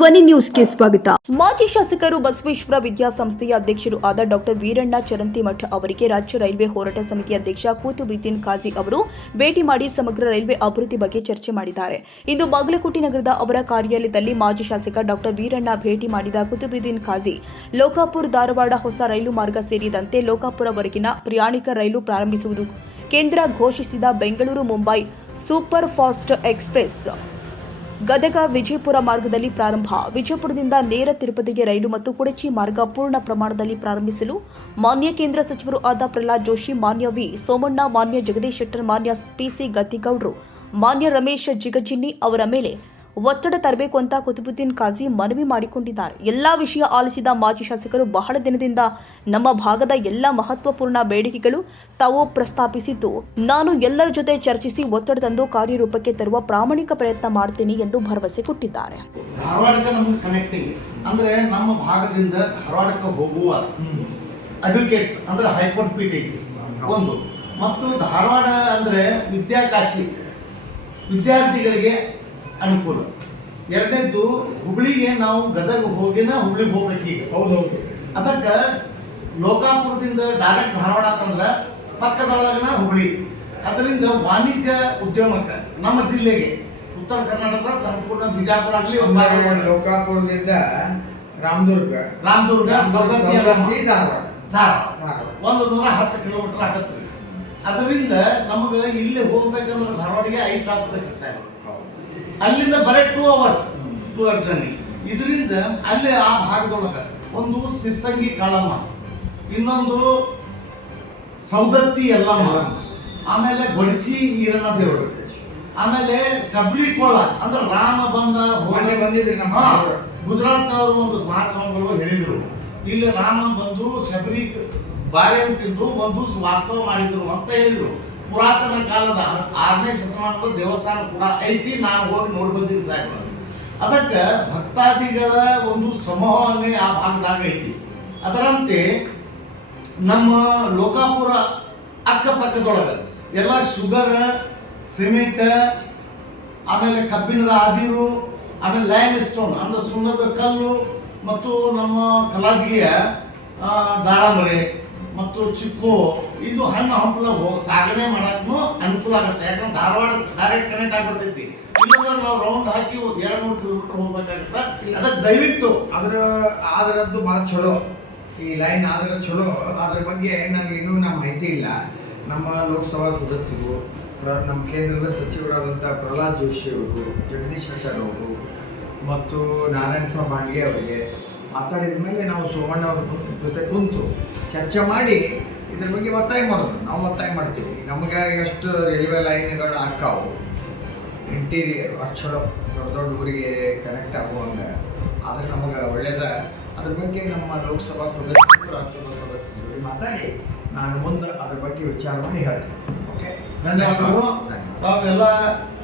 ಧ್ವನಿ ನ್ಯೂಸ್ಗೆ ಸ್ವಾಗತ. ಮಾಜಿ ಶಾಸಕರು ಬಸವೇಶ್ವರ ವಿದ್ಯಾಸಂಸ್ಥೆಯ ಅಧ್ಯಕ್ಷರು ಆದ ಡಾಕ್ಟರ್ ವೀರಣ್ಣ ಚರಂತಿಮಠ ಅವರಿಗೆ ರಾಜ್ಯ ರೈಲ್ವೆ ಹೋರಾಟ ಸಮಿತಿ ಅಧ್ಯಕ್ಷ ಕೂತುಬಿದ್ದೀನ್ ಖಾಜಿ ಅವರು ಭೇಟಿ ಮಾಡಿ ಸಮಗ್ರ ರೈಲ್ವೆ ಅಭಿವೃದ್ಧಿ ಬಗ್ಗೆ ಚರ್ಚೆ ಮಾಡಿದ್ದಾರೆ. ಇಂದು ಬಾಗಲಕೋಟೆ ನಗರದ ಅವರ ಕಾರ್ಯಾಲಯದಲ್ಲಿ ಮಾಜಿ ಶಾಸಕ ಡಾಕ್ಟರ್ ವೀರಣ್ಣ ಭೇಟಿ ಮಾಡಿದ ಕುತುಬುದ್ದೀನ್ ಖಾಜಿ. ಲೋಕಾಪುರ ಧಾರವಾಡ ಹೊಸ ರೈಲು ಮಾರ್ಗ ಸೇರಿದಂತೆ ಲೋಕಾಪುರವರೆಗಿನ ಪ್ರಯಾಣಿಕ ರೈಲು ಪ್ರಾರಂಭಿಸುವುದು ಕೇಂದ್ರ ಘೋಷಿಸಿದ Bengaluru Mumbai super fast express. Gadag Vijayapura ಮಾರ್ಗದಲ್ಲಿ ಪ್ರಾರಂಭ. ವಿಜಯಪುರದಿಂದ ನೇರ ತಿರುಪತಿಗೆ ರೈಲು ಮತ್ತು ಕುಡಚಿ ಮಾರ್ಗ ಪೂರ್ಣ ಪ್ರಮಾಣದಲ್ಲಿ ಪ್ರಾರಂಭಿಸಲು ಮಾನ್ಯ ಕೇಂದ್ರ ಸಚಿವರು ಆದ ಪ್ರಹ್ಲಾದ್ ಜೋಶಿ, ಮಾನ್ಯ ವಿ. ಸೋಮಣ್ಣ, ಮಾನ್ಯ ಜಗದೀಶ್ ಶೆಟ್ಟರ್, ಮಾನ್ಯ ಪಿಸಿ ಗದ್ದಿಗೌಡರು, ಮಾನ್ಯ ರಮೇಶ್ ಜಿಗಜಿನ್ನಿ ಅವರ ಮೇಲೆ ಒತ್ತಡ ತರಬೇಕು ಅಂತ ಕುತುಬುದ್ದೀನ್ ಖಾಜಿ ಮನವಿ ಮಾಡಿಕೊಂಡಿದ್ದಾರೆ. ಎಲ್ಲ ವಿಷಯ ಆಲಿಸಿದ ಮಾಜಿ ಶಾಸಕರು ಬಹಳ ದಿನದಿಂದ ನಮ್ಮ ಭಾಗದ ಎಲ್ಲ ಮಹತ್ವಪೂರ್ಣ ಬೇಡಿಕೆಗಳು ತಾವು ಪ್ರಸ್ತಾಪಿಸಿದ್ದು. ನಾನು ಎಲ್ಲರ ಜೊತೆ ಚರ್ಚಿಸಿ ಒತ್ತಡ ತಂದು ಕಾರ್ಯರೂಪಕ್ಕೆ ತರುವ ಪ್ರಾಮಾಣಿಕ ಪ್ರಯತ್ನ ಮಾಡ್ತೀನಿ ಎಂದು ಭರವಸೆ ಕೊಟ್ಟಿದ್ದಾರೆ. ಅಂದ್ರೆ ನಮ್ಮ ಭಾಗದಿಂದ ಧಾರವಾಡಕ್ಕೆ ಹೋಗುವ ಅಡ್ವೊಕೇಟ್ಸ್ ಅಂದ್ರೆ ಹೈಕೋರ್ಟ್ ಪೀಠ ಒಂದು. ಮತ್ತು ಧಾರವಾಡ ಅಂದ್ರೆ ವಿದ್ಯಾಕಾಶಿ ವಿದ್ಯಾರ್ಥಿಗಳಿಗೆ ಅನುಕೂಲ. ಎರಡನೇದ್ದು ಹುಬ್ಳಿಗೆ ನಾವು ಗದಗ ಹೋಗಿನ ಹುಬ್ಳಿಗೆ ಹೋಗ್ಬೇಕೀಗ ಹೌದು ಹೌದು. ಅದಕ್ಕೆ ಲೋಕಾಪುರದಿಂದ ಡೈರೆಕ್ಟ್ ಧಾರವಾಡ ಅಂತಂದ್ರೆ ಪಕ್ಕದೊಳಗಿನ ಹುಬ್ಳಿ. ಅದರಿಂದ ವಾಣಿಜ್ಯ ಉದ್ಯಮಕ್ಕೆ ನಮ್ಮ ಜಿಲ್ಲೆಗೆ ಉತ್ತರ ಕರ್ನಾಟಕದ ಸಂಪೂರ್ಣ ಬಿಜಾಪುರ ಆಗಲಿ ಲೋಕಾಪುರದಿಂದ ರಾಮದುರ್ಗ. ರಾಮದುರ್ಗ ಸವದತ್ತಿ ಧಾರವಾಡ. ಧಾರವಾಡ. ಒಂದು ನೂರ ಹತ್ತು ಕಿಲೋಮೀಟರ್ ಆಗತ್ತೆ. ಅದರಿಂದ ನಮಗೆ ಇಲ್ಲಿ ಹೋಗ್ಬೇಕಂದ್ರೆ ಧಾರವಾಡಿಗೆ ಐದು ತಾಸು ಬೇಕು ಸಾಹೇಬ್ ಅಲ್ಲಿಂದ ಬರೀ two hours two hour journey ಇದರಿಂದ ಅಲ್ಲಿ ಆ ಭಾಗದೊಳಗೆ ಒಂದು ಸಿರ್ಸಂಗಿ ಕಾಳಮ್ಮ ಇನ್ನೊಂದು ಸೌದತ್ತಿ ಎಲ್ಲಮ್ಮ ಆಮೇಲೆ ಗೊಡಚಿ ಈರಣ್ಣ ದೇವರು ಆಮೇಲೆ ಶಬರಿ ಕೋಳ ಅಂದ್ರೆ ರಾಮ ಬಂದ ಹೋಗಿ ಬಂದಿದ್ರಿ ನಮ್ಮ. ಗುಜರಾತ್ನವರು ಒಂದು ಮಹಾಸ್ವಾಮಿಗಳು ಹೇಳಿದ್ರು. ಇಲ್ಲಿ ರಾಮ ಬಂದು ಶಬರಿ ಬಾರೆ ತಿಂದು ಬಂದು ವಾಸ್ತವ ಮಾಡಿದ್ರು ಅಂತ ಹೇಳಿದ್ರು. ಪುರಾತನ ಕಾಲದ ಆರನೇ ಶತಮಾನದ ದೇವಸ್ಥಾನ ಕೂಡ ಐತಿ, ನಾನು ಹೋಗಿ ನೋಡಿ ಬಂದಿದ್ದೀನಿ ಸಾಹೇಬ್ರ. ಅದಕ್ಕೆ ಭಕ್ತಾದಿಗಳ ಒಂದು ಸಮೂಹನೇ ಆ ಭಾಗದಾಗ ಐತಿ. ಅದರಂತೆ ನಮ್ಮ ಲೋಕಾಪುರ ಅಕ್ಕಪಕ್ಕದೊಳಗೆ ಎಲ್ಲ ಶುಗರ್, ಸಿಮೆಂಟ್, ಆಮೇಲೆ ಕಬ್ಬಿಣದ ಅದಿರು ಆಮೇಲೆ ಲೈಮ್ ಸ್ಟೋನ್ ಅಂದ್ರೆ ಸುಣ್ಣದ ಕಲ್ಲು, ಮತ್ತು ನಮ್ಮ ಕಲಾದಿಗೆಯ ದಾಳಮರೆ ಮತ್ತು ಚಿಕ್ಕು ಇದು ಹಣ್ಣು ಹಂಪಲ ಹೋಗಿ ಸಾಗಣೆ ಮಾಡಕ್ಕೂ ಅನುಕೂಲ ಆಗುತ್ತೆ. ಯಾಕಂದ್ರೆ ಧಾರವಾಡ ಡೈರೆಕ್ಟ್ ಕನೆಕ್ಟ್ ಆಗ್ಬಿಡ್ತೈತಿ. ಇಲ್ಲಾಂದ್ರೆ ನಾವು ರೌಂಡ್ ಹಾಕಿ ಎರಡು ಮೂರು ಕಿಲೋಮೀಟರ್ ಹೋಗ್ಬೇಕಾಗುತ್ತೆ. ಅದಕ್ಕೆ ದಯವಿಟ್ಟು ಅದ್ರ ಅದರದ್ದು ಭಾಳ ಚಲೋ. ಈ ಲೈನ್ ಆದ್ರ ಚಲೋ. ಅದ್ರ ಬಗ್ಗೆ ನನಗೆ ಇನ್ನೂ ನಮ್ಮ ಮಾಹಿತಿ ಇಲ್ಲ. ನಮ್ಮ ಲೋಕಸಭಾ ಸದಸ್ಯರು ನಮ್ಮ ಕೇಂದ್ರದ ಸಚಿವರಾದಂಥ ಪ್ರಹ್ಲಾದ್ ಜೋಶಿ ಅವರು ಜಗದೀಶ್ ಶೆಟ್ಟರ್ ಅವರು ಮತ್ತು ನಾರಾಯಣ ಸ್ವಾಮಿ ಬಾಂಡ್ಗೆ ಅವರಿಗೆ ಮಾತಾಡಿದ ಮೇಲೆ ನಾವು ಸೋಮಣ್ಣ ಅವ್ರ ಜೊತೆ ಕುಂತು ಚರ್ಚೆ ಮಾಡಿ ಇದ್ರ ಬಗ್ಗೆ ಒತ್ತಾಯ ಮಾಡೋದು. ನಾವು ಒತ್ತಾಯ ಮಾಡ್ತೀವಿ. ನಮಗೆ ಎಷ್ಟು ರೈಲ್ವೆ ಲೈನ್ಗಳು ಹಾಕಾವು ಇಂಟೀರಿಯರ್ ಅಚ್ಚಳ, ದೊಡ್ಡ ದೊಡ್ಡ ಊರಿಗೆ ಕನೆಕ್ಟ್ ಆಗುವಂಗೆ ಆದರೆ ನಮಗೆ ಒಳ್ಳೇದ. ಅದ್ರ ಬಗ್ಗೆ ನಮ್ಮ ಲೋಕಸಭಾ ಸದಸ್ಯರು, ರಾಜ್ಯಸಭಾ ಸದಸ್ಯರ ಜೊತೆ ಮಾತಾಡಿ ನಾನು ಮುಂದೆ ಅದ್ರ ಬಗ್ಗೆ ವಿಚಾರ ಮಾಡಿ ಹೇಳ್ತೀನಿ. ಓಕೆ ಧನ್ಯವಾದಗಳು. ತಾವೆಲ್ಲ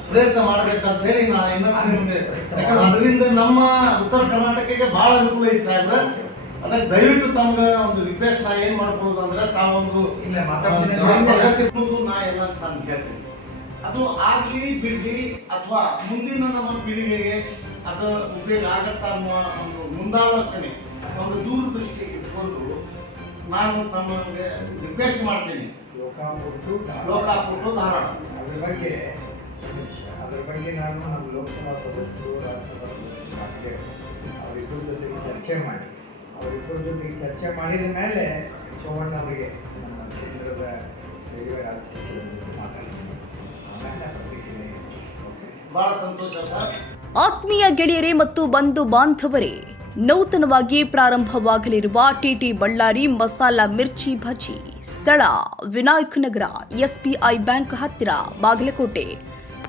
ಪ್ರಯತ್ನ ಮಾಡ್ಬೇಕಂತ ಹೇಳಿ ನಾನು ಇನ್ನೊಂದು ನಿಮ್ಗೆ ಯಾಕಂದ್ರೆ ಅದರಿಂದ ನಮ್ಮ ಉತ್ತರ ಕರ್ನಾಟಕಕ್ಕೆ ಬಹಳ ಅನುಕೂಲ ಐತಿ ಸಾಹೇಬ್ರ. ಅದಕ್ಕೆ ದಯವಿಟ್ಟು ತಮ್ಗೆ ಒಂದು ರಿಕ್ವೆಸ್ಟ್ ನಾ ಏನ್ ಮಾಡ್ಕೊಳ್ಳೋದು ಅಂದ್ರೆ ತಾವೊಂದು ಇಲ್ಲ, ಮಾತಾಡ್ತೀನಿ ನಾ ಎಲ್ಲ ನಾನು ಹೇಳ್ತೀನಿ ಅದು ಆಗ್ಲಿ ಬಿಡ್ಲಿ ಅಥವಾ ಮುಂದಿನ ನಮ್ಮ ಪೀಳಿಗೆಗೆ ಅದು ಉಪಯೋಗ ಆಗತ್ತ ಅನ್ನುವ ಒಂದು ಮುಂದಾಲೋಚನೆ ಒಂದು ದೂರದೃಷ್ಟಿ ಇಟ್ಕೊಂಡು ನಾನು ತಮ್ಮಗೆ ರಿಕ್ವೆಸ್ಟ್ ಮಾಡ್ತೀನಿ. ಲೋಕಾಪುಟ್ಟು ಲೋಕಾಪುಟ್ಟು ಧಾರಣ. ಅದ್ರ ಬಗ್ಗೆ. ಅದ್ರ ಬಗ್ಗೆ ನಾನು ನಮ್ಮ ಲೋಕಸಭಾ ಸದಸ್ಯರು, ರಾಜ್ಯಸಭಾ ಸದಸ್ಯರು, ಹಾಗೆ ಅವರಿಬ್ಬರ ಜೊತೆಗೆ ಚರ್ಚೆ ಮಾಡಿ, ಅವರಿಬ್ಬರ ಜೊತೆಗೆ ಚರ್ಚೆ ಮಾಡಿದ ಮೇಲೆ ಸೋಮಣ್ಣ ಅವರಿಗೆ ನಮ್ಮ ಕೇಂದ್ರದ ರೈಲ್ವೆ ರಾಜ್ಯ ಸಚಿವರ ಜೊತೆ ಮಾತಾಡ್ತೀನಿ. ಆಮೇಲೆ ಪ್ರತಿಕ್ರಿಯೆ ಬಹಳ ಸಂತೋಷ ಸರ್. ಆತ್ಮೀಯ ಗೆಳೆಯರೇ ಮತ್ತು ಬಂಧು ಬಾಂಧವರೇ, ನೂತನವಾಗಿ ಪ್ರಾರಂಭವಾಗಲಿರುವ ಟಿಟಿ ಬಳ್ಳಾರಿ ಮಸಾಲಾ ಮಿರ್ಚಿ ಭಜಿ, ಸ್ಥಳ ವಿನಾಯಕ್ ನಗರ ಎಸ್ಬಿಐ ಬ್ಯಾಂಕ್ ಹತ್ತಿರ, ಬಾಗಲಕೋಟೆ.